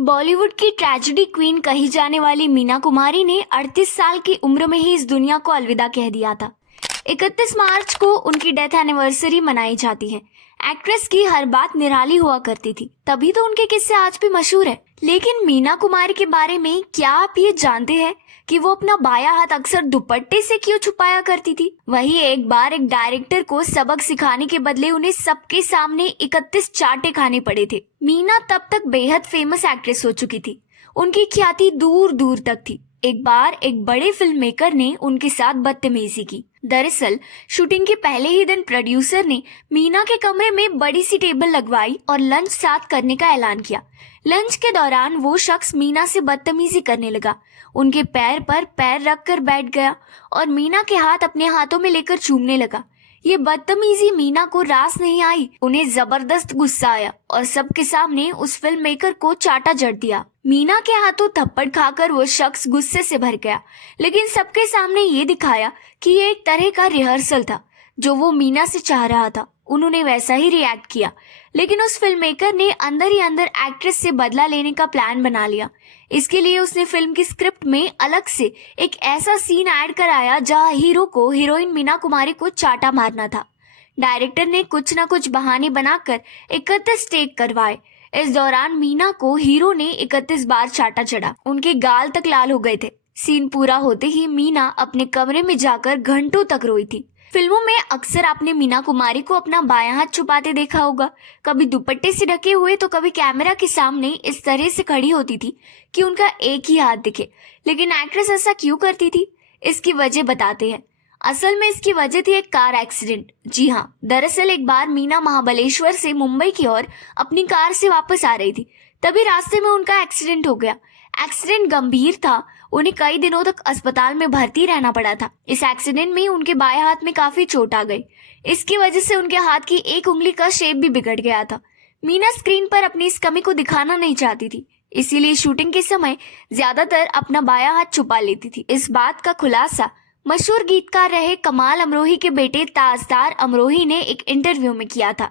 बॉलीवुड की tragedy queen कही जाने वाली मीना कुमारी ने 38 साल की उम्र में ही इस दुनिया को अलविदा कह दिया था। 31 मार्च को उनकी डेथ एनिवर्सरी मनाई जाती है। एक्ट्रेस की हर बात निराली हुआ करती थी, तभी तो उनके किस्से आज भी मशहूर है। लेकिन मीना कुमारी के बारे में क्या आप ये जानते हैं कि वो अपना बायां हाथ अक्सर दुपट्टे से क्यों छुपाया करती थी? वही एक बार एक डायरेक्टर को सबक सिखाने के बदले उन्हें सबके सामने 31 चाटे खाने पड़े थे। मीना तब तक बेहद फेमस एक्ट्रेस हो चुकी थी। उनकी ख्याति दूर दूर तक थी। एक बार एक बड़े फिल्म मेकर ने उनके साथ बदतमीजी की। दरअसल शूटिंग के पहले ही दिन प्रोड्यूसर ने मीना के कमरे में बड़ी सी टेबल लगवाई और लंच साथ करने का ऐलान किया। लंच के दौरान वो शख्स मीना से बदतमीजी करने लगा। उनके पैर पर पैर रखकर बैठ गया और मीना के हाथ अपने हाथों में लेकर चूमने लगा। ये बदतमीजी मीना को रास नहीं आई। उन्हें जबरदस्त गुस्सा आया और सबके सामने उस फिल्म मेकर को चाटा जड़ दिया। मीना के हाथों थप्पड़ खाकर वो शख्स गुस्से से भर गया, लेकिन सबके सामने ये दिखाया कि ये एक तरह का रिहर्सल था जो वो मीना से चाह रहा था। उन्होंने वैसा ही रिएक्ट किया, लेकिन उस फिल्म मेकर ने अंदर ही अंदर एक्ट्रेस से बदला लेने का प्लान बना लिया। इसके लिए उसने फिल्म की स्क्रिप्ट में अलग से एक ऐसा सीन ऐड कराया जहां हीरो को हीरोइन मीना कुमारी को चाटा मारना था। डायरेक्टर ने कुछ न कुछ बहाने बनाकर 31 टेक करवाए। इस दौरान मीना को हीरो ने 31 बार चाटा चढ़ा। उनके गाल तक लाल हो गए थे। सीन पूरा होते ही मीना अपने कमरे में जाकर घंटों तक रोई थी। फिल्मों में अक्सर आपने मीना कुमारी को अपना बायां हाथ छुपाते देखा होगा, कभी दुपट्टे से ढके हुए तो कभी कैमरा के सामने इस तरह से खड़ी होती थी कि उनका एक ही हाथ दिखे। लेकिन एक्ट्रेस ऐसा क्यों करती थी? इसकी वजह बताते हैं। असल में इसकी वजह थी एक कार एक्सीडेंट। जी हाँ, दरअसल एक बार मीना महाबलेश्वर से मुंबई की ओर अपनी कार से वापस आ रही थी, तभी रास्ते में उनका एक्सीडेंट हो गया। एक्सीडेंट गंभीर था। उन्हें कई दिनों तक अस्पताल में भर्ती रहना पड़ा था। इस एक्सीडेंट में उनके बाएं हाथ में काफी चोट आ गई। इसकी वजह से उनके हाथ की एक उंगली का शेप भी बिगड़ गया था। मीना स्क्रीन पर अपनी इस कमी को दिखाना नहीं चाहती थी, इसीलिए शूटिंग के समय ज्यादातर अपना बायां हाथ छुपा लेती थी। इस बात का खुलासा मशहूर गीतकार रहे कमाल अमरोही के बेटे ताजदार अमरोही ने एक इंटरव्यू में किया था।